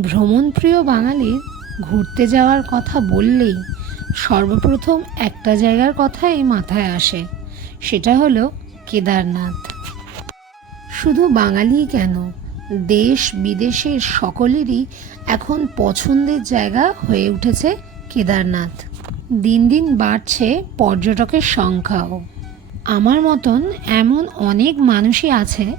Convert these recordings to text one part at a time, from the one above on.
ভ্রমণপ্রিয় বাঙালির ঘুরতে যাওয়ার কথা বললেই সর্বপ্রথম একটা জায়গার কথাই মাথায় আসে, সেটা হলো কেদারনাথ। শুধু বাঙালি কেন, দেশ বিদেশের সকলেরই এখন পছন্দের জায়গা হয়ে উঠেছে কেদারনাথ। দিন দিন বাড়ছে পর্যটকের সংখ্যাও। আমার মতন এমন অনেক মানুষই আছে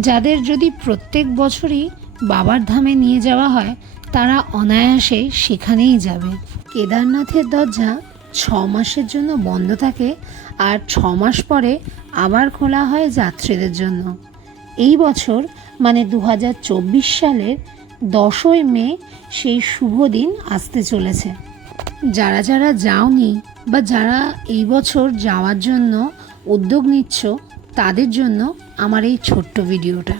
যাদের যদি প্রত্যেক বছরই বাবার ধামে নিয়ে যাওয়া হয়, তারা অনায়াসে সেখানেই যাবে। কেদারনাথের দরজা ছ মাসের জন্য বন্ধ থাকে আর ছ মাস পরে আবার খোলা হয় যাত্রীদের জন্য। এই বছর মানে দু হাজার চব্বিশ সালের দশই মে, সেই শুভ দিন আসতে চলেছে। যারা যারা যাওনি বা যারা এই বছর যাওয়ার জন্য উদ্যোগ নিচ্ছ, তাদের জন্য আমার এই ছোট্ট ভিডিওটা।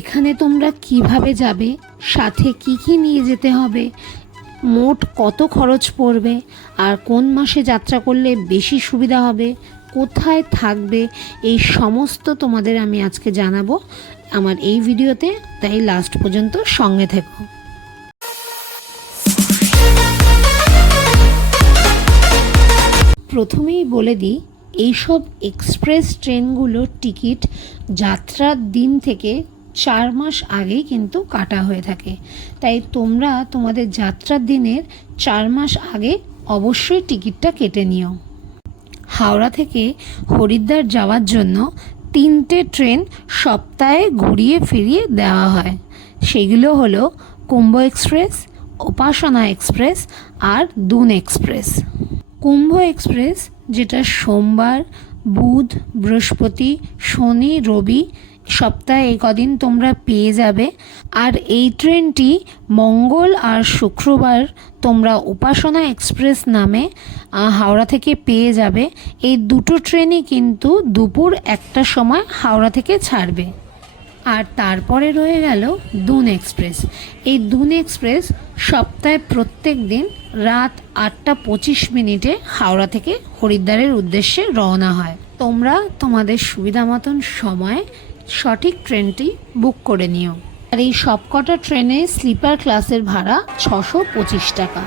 এখানে তোমরা কীভাবে যাবে? সাথে কি কি নিয়ে যেতে হবে? মোট কত খরচ পড়বে? আর কোন মাসে যাত্রা করলে বেশি সুবিধা হবে? কোথায় থাকবে? এই সমস্ত তোমাদের আমি আজকে জানাব আমার এই ভিডিওতে। তাই লাস্ট পর্যন্ত সঙ্গে থেকো। প্রথমেই বলে দিই, এইসব এক্সপ্রেস ট্রেনগুলোর টিকিট যাত্রার দিন থেকে চার মাস আগেই কিন্তু কাটা হয়ে থাকে। তাই তোমরা তোমাদের যাত্রার দিনের চার মাস আগে অবশ্যই টিকিটটা কেটে নিও। হাওড়া থেকে হরিদ্বার যাওয়ার জন্য তিনটে ট্রেন সপ্তাহে ঘুরিয়ে ফিরিয়ে দেওয়া হয়। সেগুলো হলো কুম্ভ এক্সপ্রেস, উপাসনা এক্সপ্রেস আর দুন এক্সপ্রেস। কুম্ভ এক্সপ্রেস যেটা সোমবার, বুধ, বৃহস্পতি, শনি, রবি সপ্তাহে এই কদিন তোমরা পেয়ে যাবে। আর এই ট্রেনটি মঙ্গল আর শুক্রবার তোমরা উপাসনা এক্সপ্রেস নামে হাওড়া থেকে পেয়ে যাবে। এই দুটো ট্রেনই কিন্তু দুপুর একটা সময় হাওড়া থেকে ছাড়বে। আর তারপরে রয়ে গেল দুন এক্সপ্রেস। এই দুন এক্সপ্রেস সপ্তাহে প্রত্যেক দিন রাত আটটা পঁচিশ মিনিটে হাওড়া থেকে হরিদ্বারের উদ্দেশ্যে রওনা হয়। তোমরা তোমাদের সুবিধা মতন সময় সঠিক ট্রেনটি বুক করে নিও। আর এই সবকটা ট্রেনে স্লিপার ক্লাসের ভাড়া ছশো পঁচিশ টাকা।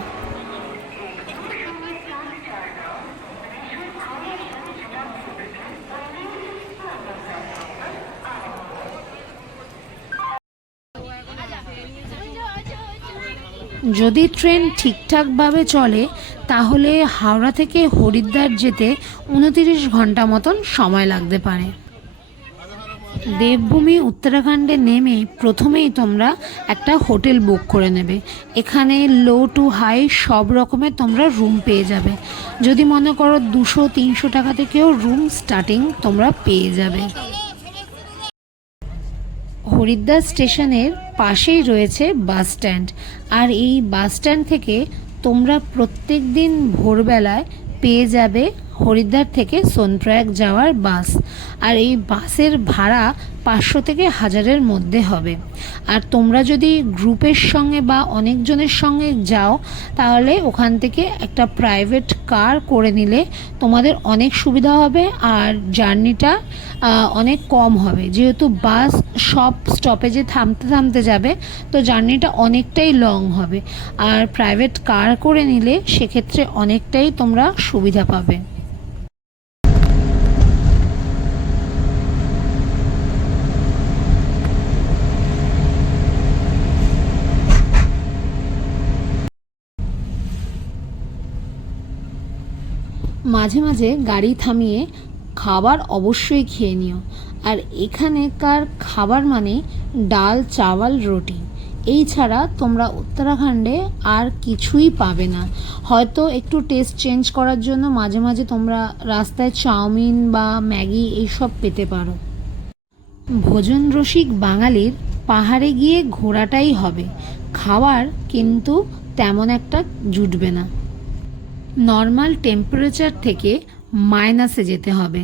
যদি ট্রেন ঠিকঠাকভাবে চলে, তাহলে হাওড়া থেকে হরিদ্বার যেতে উনতিরিশ ঘণ্টা মতন সময় লাগতে পারে। দেবভূমি উত্তরাখণ্ডে নেমে প্রথমেই তোমরা একটা হোটেল বুক করে নেবে। এখানে লো টু হাই সব রকমের তোমরা রুম পেয়ে যাবে। যদি মনে করো দুশো, তিনশো টাকা থেকেও রুম স্টার্টিং তোমরা পেয়ে যাবে। হরিদ্বার স্টেশনের পাশেই রয়েছে বাস স্ট্যান্ড। আর এই বাস স্ট্যান্ড থেকে তোমরা প্রত্যেক দিন ভোরবেলায় পেয়ে যাবে হরিদ্বার থেকে সোনপ্রয়াগ যাওয়ার বাস। আর এই বাসের ভাড়া পাঁচশো থেকে হাজারের মধ্যে হবে। আর তোমরা যদি গ্রুপের সঙ্গে বা অনেকজনের সঙ্গে যাও, তাহলে ওখান থেকে একটা প্রাইভেট কার করে নিলে তোমাদের অনেক সুবিধা হবে আর জার্নিটা অনেক কম হবে। যেহেতু বাস সব স্টপেজে থামতে থামতে যাবে, তো জার্নিটা অনেকটাই লং হবে। আর প্রাইভেট কার করে নিলে সেক্ষেত্রে অনেকটাই তোমরা সুবিধা পাবে। মাঝে মাঝে গাড়ি থামিয়ে খাবার অবশ্যই খেয়ে নিও। আর এখানেকার খাবার মানে ডাল, চাওয়াল, রুটি। এই ছাড়া তোমরা উত্তরাখণ্ডে আর কিছুই পাবে না। হয়তো একটু টেস্ট চেঞ্জ করার জন্য মাঝে মাঝে তোমরা রাস্তায় চাউমিন বা ম্যাগি এইসব পেতে পারো। ভোজন রসিক বাঙালির পাহাড়ে গিয়ে ঘোরাটাই হবে। খাবার কিন্তু তেমন একটা জুটবে না। নর্মাল টেম্পারেচার থেকে মাইনাসে যেতে হবে।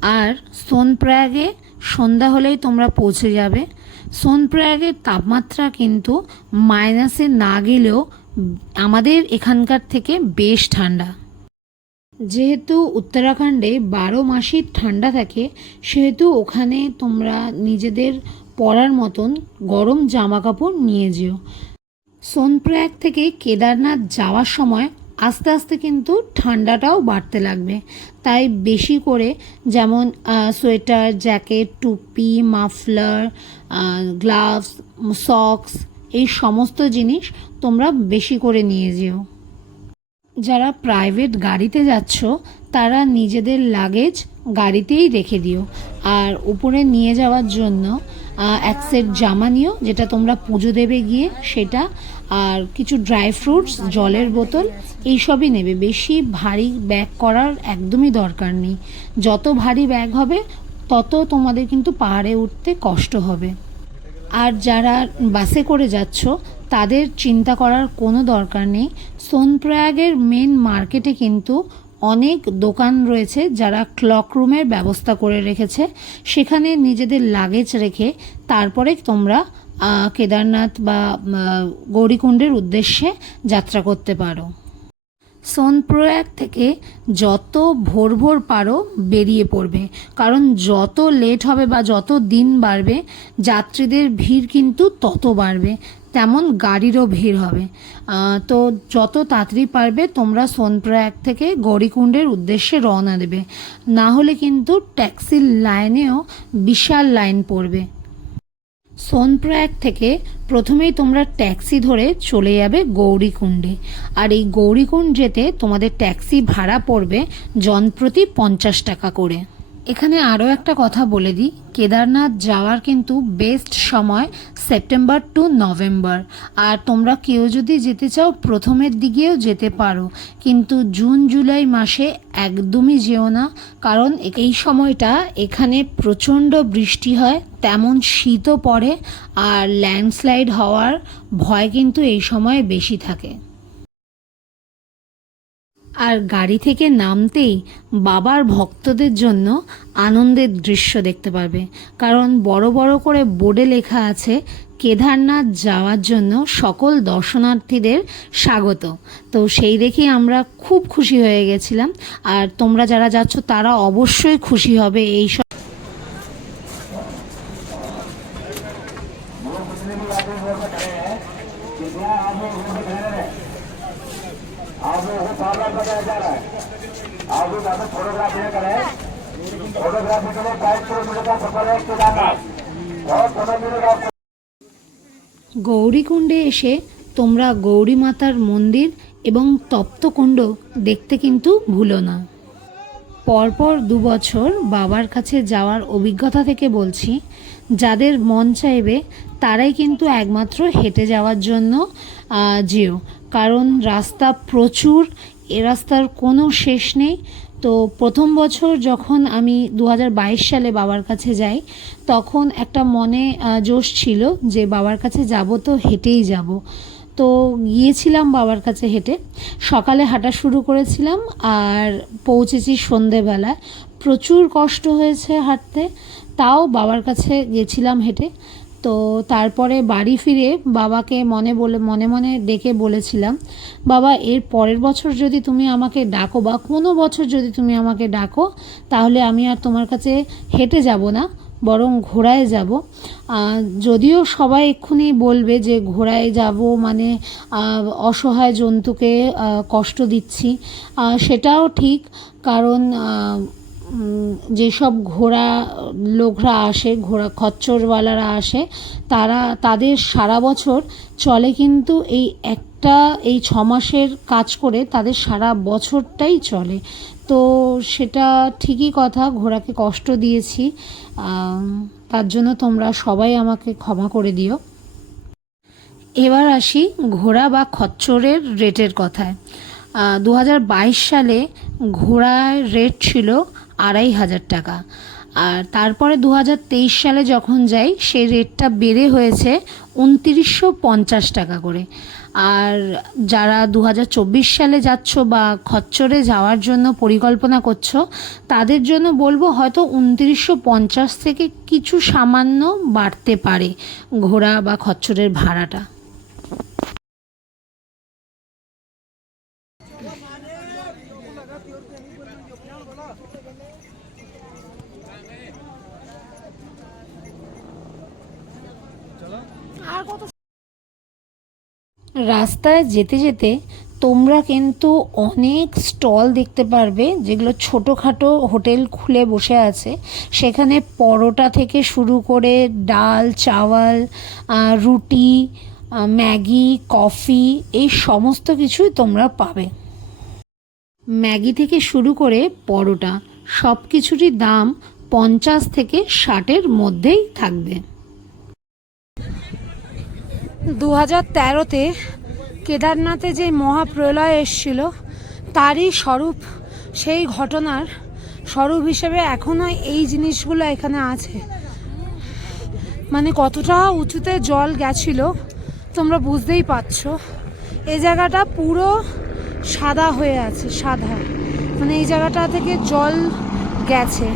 আর সোনপ্রয়াগে সন্ধ্যা হলেই তোমরা পৌঁছে যাবে। সোনপ্রয়াগের তাপমাত্রা কিন্তু মাইনাসে না গেলেও আমাদের এখানকার থেকে বেশ ঠান্ডা। যেহেতু উত্তরাখণ্ডে বারো মাসই ঠান্ডা থাকে, সেহেতু ওখানে তোমরা নিজেদের পরার মতন গরম জামা কাপড় নিয়ে যেও। সোনপ্রয়াগ থেকে কেদারনাথ যাওয়ার সময় আস্তে আস্তে কিন্তু ঠান্ডাটাও বাড়তে লাগবে। তাই বেশি করে যেমন সোয়েটার, জ্যাকেট, টুপি, মাফলার গ্লাভস, সক্স, এই সমস্ত জিনিস তোমরা বেশি করে নিয়ে যেও। যারা প্রাইভেট গাড়িতে যাচ্ছ, তারা নিজেদের লাগেজ গাড়িতেই রেখে দিও। আর উপরে নিয়ে যাওয়ার জন্য এক সেট জামা নিও যেটা তোমরা পুজো দেবে গিয়ে, সেটা, আর কিছু ড্রাই ফ্রুটস জলের বোতল এইসবই নেবে। বেশি ভারী ব্যাগ করার একদমই দরকার নেই। যত ভারী ব্যাগ হবে, তত তোমাদের কিন্তু পাহাড়ে উঠতে কষ্ট হবে। আর যারা বাসে করে যাচ্ছ, তাদের চিন্তা করার কোনো দরকার নেই। সোনপ্রয়াগের মেন মার্কেটে কিন্তু অনেক দোকান রয়েছে যারা ক্লক রুমের ব্যবস্থা করে রেখেছে। সেখানে নিজেদের লাগেজ রেখে তারপরে তোমরা কেদারনাথ বা গৌরীকুণ্ডের উদ্দেশ্যে যাত্রা করতে পারো। সোনপ্রয়াগ থেকে যত ভোর ভোর পারো বেরিয়ে পড়বে। কারণ যত লেট হবে বা যত দিন বাড়বে, যাত্রীদের ভিড় কিন্তু তত বাড়বে। তেমন গাড়িরও ভিড় হবে। তো যত তাড়াতাড়ি পারবে, তোমরা সোনপ্রয়াগ থেকে গৌরীকুণ্ডের উদ্দেশ্যে রওনা দেবে। না হলে কিন্তু ট্যাক্সির লাইনেও বিশাল লাইন পড়বে। সোনপ্রয়াগ থেকে প্রথমেই তোমরা ট্যাক্সি ধরে চলে যাবে গৌরীকুণ্ডে। আর এই গৌরীকুণ্ড যেতে তোমাদের ট্যাক্সি ভাড়া পড়বে জনপ্রতি পঞ্চাশ টাকা করে। এখানে আরও একটা কথা বলে দিই। কেদারনাথ যাওয়ার কিন্তু বেস্ট সময় সেপ্টেম্বর টু নভেম্বর আর তোমরা কেউ যদি যেতে চাও, প্রথমের দিকেও যেতে পারো। কিন্তু জুন জুলাই মাসে একদমই যেও না। কারণ এই সময়টা এখানে প্রচণ্ড বৃষ্টি হয়, তেমন শীতও পড়ে, আর ল্যান্ডস্লাইড হওয়ার ভয় কিন্তু এই সময় বেশি থাকে। আর গাড়ি থেকে নামতেই বাবার ভক্তদের জন্য আনন্দের দৃশ্য দেখতে পারবে। কারণ বড় বড় করে বোর্ডে লেখা আছে, কেদারনাথ যাওয়ার জন্য সকল দর্শনার্থীদের স্বাগত। তো সেই দেখেই আমরা খুব খুশি হয়ে গেছিলাম। আর তোমরা যারা যাচ্ছ, তারা অবশ্যই খুশি হবে এই গৌরীকুণ্ডে এসে তোমরা গৌরী মাতার মন্দির এবং তপ্তকুণ্ড দেখতে কিন্তু ভুলো না। পরপর দু বছর বাবার কাছে যাওয়ার অভিজ্ঞতা থেকে বলছি, যাদের মন চাইবে তারাই কিন্তু একমাত্র হেঁটে যাওয়ার জন্য যেও। কারণ রাস্তা প্রচুর, এ রাস্তার কোনো শেষ নেই। তো প্রথম বছর যখন আমি দু হাজার বাইশ সালে বাবার কাছে যাই, তখন একটা মনে জোশ ছিল যে বাবার কাছে যাব তো হেঁটেই যাব। তো গিয়েছিলাম বাবার কাছে হেঁটে। সকালে হাঁটা শুরু করেছিলাম আর পৌঁছেছি সন্ধেবেলায়। প্রচুর কষ্ট হয়েছে হাঁটতে, তাও বাবার কাছে গেছিলাম হেঁটে। তো তারপরে বাড়ি ফিরে বাবাকে মনে বলে, মনে মনে ডেকে বলেছিলাম, বাবা, এর পরের বছর যদি তুমি আমাকে ডাকো বা কোনো বছর যদি তুমি আমাকে ডাকো, তাহলে আমি আর তোমার কাছে হেঁটে যাব না, বরং ঘোড়ায় যাব। যদিও সবাই এক্ষুনি বলবে যে ঘোড়ায় যাব মানে অসহায় জন্তুকে কষ্ট দিচ্ছি। সেটাও ঠিক, কারণ যেসব ঘোড়া লোকরা আসে, ঘোড়া খচ্চরওয়ালারা আসে, তারা, তাদের সারা বছর চলে কিন্তু এই একটা, এই ছ মাসের কাজ করে তাদের সারা বছরটাই চলে। তো সেটা ঠিকই কথা, ঘোড়াকে কষ্ট দিয়েছি। তার জন্য তোমরা সবাই আমাকে ক্ষমা করে দিও। এবার আসি ঘোড়া বা খচ্চরের রেটের কথায়। দু হাজার বাইশ সালে ঘোড়ার রেট ছিল আড়াই হাজার টাকা। আর তারপরে দু হাজার তেইশ সালে যখন যাই, সেই রেটটা বেড়ে হয়েছে উনতিরিশশো পঞ্চাশ টাকা করে। আর যারা দু হাজার চব্বিশ সালে যাচ্ছ বা খচ্চরে যাওয়ার জন্য পরিকল্পনা করছ, তাদের জন্য বলব হয়তো উনতিরিশশো পঞ্চাশ থেকে কিছু সামান্য বাড়তে পারে ঘোড়া বা খচ্চরের ভাড়াটা। রাস্তায় যেতে যেতে তোমরা কিন্তু অনেক স্টল দেখতে পারবে, যেগুলো ছোটোখাটো হোটেল খুলে বসে আছে। সেখানে পরোটা থেকে শুরু করে ডাল, চাওয়াল রুটি ম্যাগি, কফি, এই সমস্ত কিছুই তোমরা পাবে। ম্যাগি থেকে শুরু করে পরোটা সব কিছুরই দাম পঞ্চাশ থেকে ষাটের মধ্যেই থাকবে। দু হাজার তেরোতে কেদারনাথে যে মহাপ্রলয় এসছিল, তারই স্বরূপ সেই ঘটনার স্বরূপ হিসেবে এখনও এই জিনিসগুলো এখানে আছে। মানে কতটা উঁচুতে জল গেছিল, তোমরা বুঝতেই পারছ। এই জায়গাটা পুরো সাদা হয়ে আছে, সাদা। মানে এই জায়গাটা থেকে জল গেছে।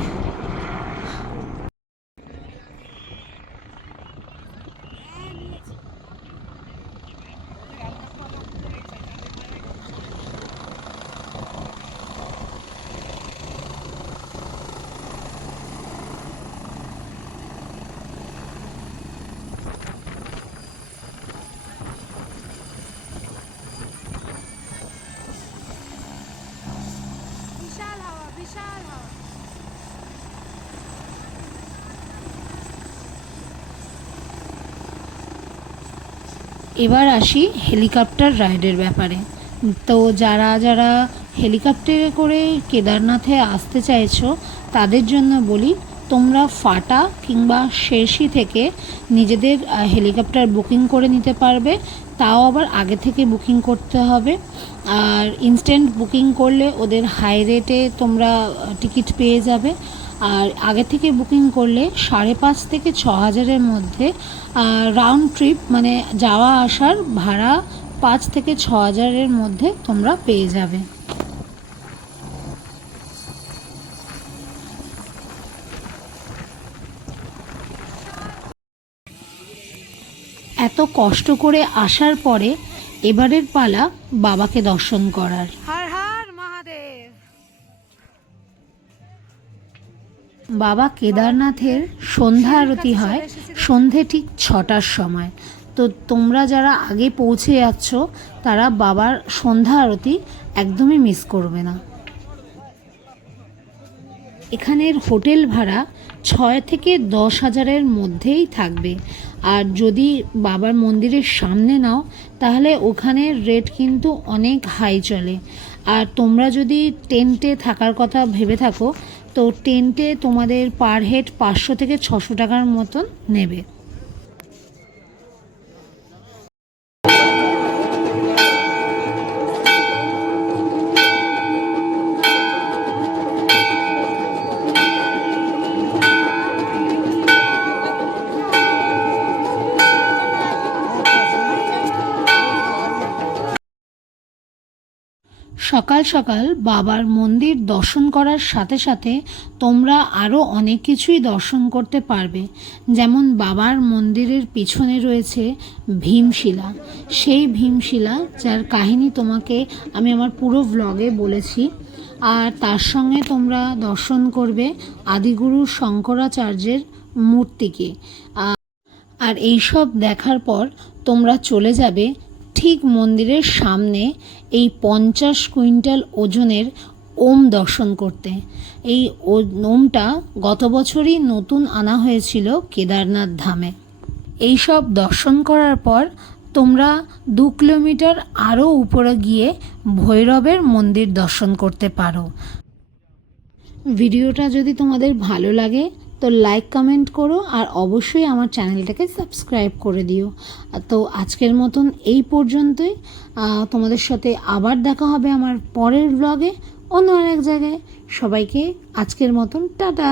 এবার আসি হেলিকপ্টার রাইডের ব্যাপারে। তো যারা যারা হেলিকপ্টারে করে কেদারনাথে আসতে চাইছো, তাদের জন্য বলি তোমরা ফাটা কিংবা শেরশি থেকে নিজেদের হেলিকপ্টার বুকিং করে নিতে পারবে। তাও আবার আগে থেকে বুকিং করতে হবে। আর ইনস্ট্যান্ট বুকিং করলে ওদের হাই রেটে তোমরা টিকিট পেয়ে যাবে। আর আগে থেকে বুকিং করলে সাড়ে পাঁচ থেকে ছ হাজারের মধ্যে রাউন্ড ট্রিপ মানে যাওয়া, আসার ভাড়া পাঁচ থেকে ছ হাজারের মধ্যে তোমরা পেয়ে যাবে। এত কষ্ট করে আসার পরে এবারের পালা বাবাকে দর্শন করার। হর হর মহাদেব। বাবা কেদারনাথের সন্ধ্যা আরতি হয় সন্ধে ঠিক ছটার সময়। তো তোমরা যারা আগে পৌঁছে যাচ্ছ তারা বাবার সন্ধ্যা আরতি একদমই মিস করবে না। এখানের হোটেল ভাড়া ছয় থেকে দশ হাজারের মধ্যেই থাকবে। আর যদি বাবার মন্দিরের সামনে নাও, তাহলে ওখানে রেট কিন্তু অনেক হাই চলে। আর তোমরা যদি টেন্টে থাকার কথা ভেবে থাকো, তো টেন্টে তোমাদের পার হেড পাঁচশো থেকে ছশো টাকার মতন নেবে। সকাল সকাল বাবার মন্দির দর্শন করার সাথে সাথে তোমরা আরও অনেক কিছুই দর্শন করতে পারবে। যেমন বাবার মন্দিরের পিছনে রয়েছে ভীমশিলা। সেই ভীমশিলা যার কাহিনী তোমাকে আমি আমার পুরো ভ্লগে বলেছি। আর তার সঙ্গে তোমরা দর্শন করবে আদিগুরু শঙ্করাচার্যের মূর্তিকে। আর এই সব দেখার পর তোমরা চলে যাবে ঠিক মন্দিরের সামনে এই পঞ্চাশ কুইন্টাল ওজনের ওম দর্শন করতে। এই ওমটা গত বছরই নতুন আনা হয়েছিল কেদারনাথ ধামে। এই সব দর্শন করার পর তোমরা দু কিলোমিটার আরও উপরে গিয়ে ভৈরবের মন্দির দর্শন করতে পারো। ভিডিওটা যদি তোমাদের ভালো লাগে তো লাইক কমেন্ট করো আর অবশ্যই আমার চ্যানেলটাকে সাবস্ক্রাইব করে দিও। তো আজকের মতন এই পর্যন্তই। তোমাদের সাথে আবার দেখা হবে আমার পরের ব্লগে অন্য আরেক জায়গায়। সবাইকে আজকের মতন, টাটা!